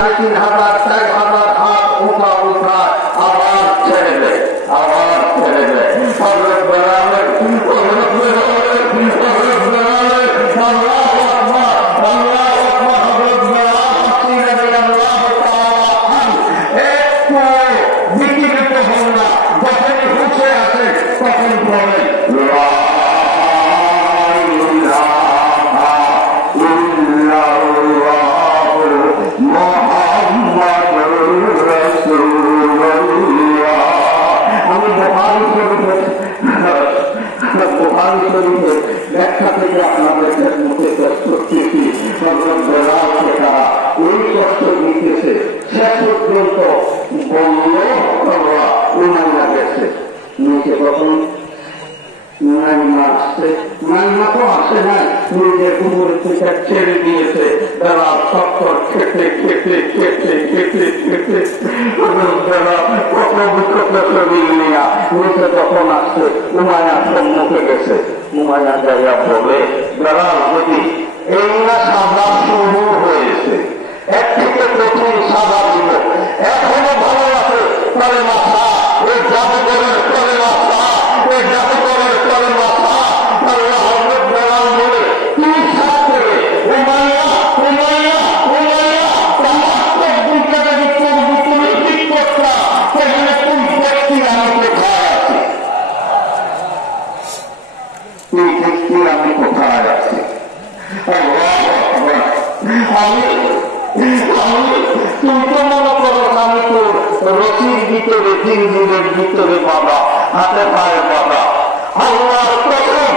3,000 4,000 হাত উঠা উঠা আবার ছেড়ে দেয়, আবার ছেড়ে দেয়। হযরত বেলালের আল্লাহু আকবার, আল্লাহু আকবার। হযরত বেলাল হাসি রাদিয়াল্লাহু তাআলা আনহু একটু বিচলিত হন না, যখনই হুঁশে আসে তখন বলেন লা ইলাহা ইল্লাল্লাহু মুহাম্মাদুর রাসূলুল্লাহ। আমি বুখারী শরীফের ব্যাখ্যা থেকে আপনাদের মুখে পেশ করতেছি। হযরত বেলালকে তারা ওই কষ্ট দিতেছে, শেষ পর্যন্ত বলল তোমরা উমাইয়া গেছে নিচে। তখন নাইমা আসছে, নাইমা তো আসে নাই, নিজের উপর থেকে ছেড়ে দিয়েছে। বেলাল চক্কর খেতে খেতে খেতে খেতে খেতে শরীর নিয়ে নিচে তখন আসছে। উমাইয়া সম্মুখে গেছে। উমাইয়া জায়গা বলে বেলাল যদি এই না সাজা শুরু হয়েছে, এক থেকে প্রথম সাজা দিব, এখনো ভালো আছে তলে মাথা, এই জাদুঘরের তলে মাথা, এই জাদুঘরের তলে মাথা। আল্লাহ হযরত বেলাল বলে তুই থাকতে উমাইয়া উমাইয়া উমাইয়া তামাক দুইটাকে করবো, তুমি ঠিক করতা সেখানে কোন ব্যক্তি আমি কোথায় আছি, তুই দেখছি আমি কোথায় আছি। তুই তো মনে করো আমি তোর রশির ভিতরে, জিঞ্জিরের ভিতরে বাবা, হাতে পায়ে বাবা। আল্লাহর কসম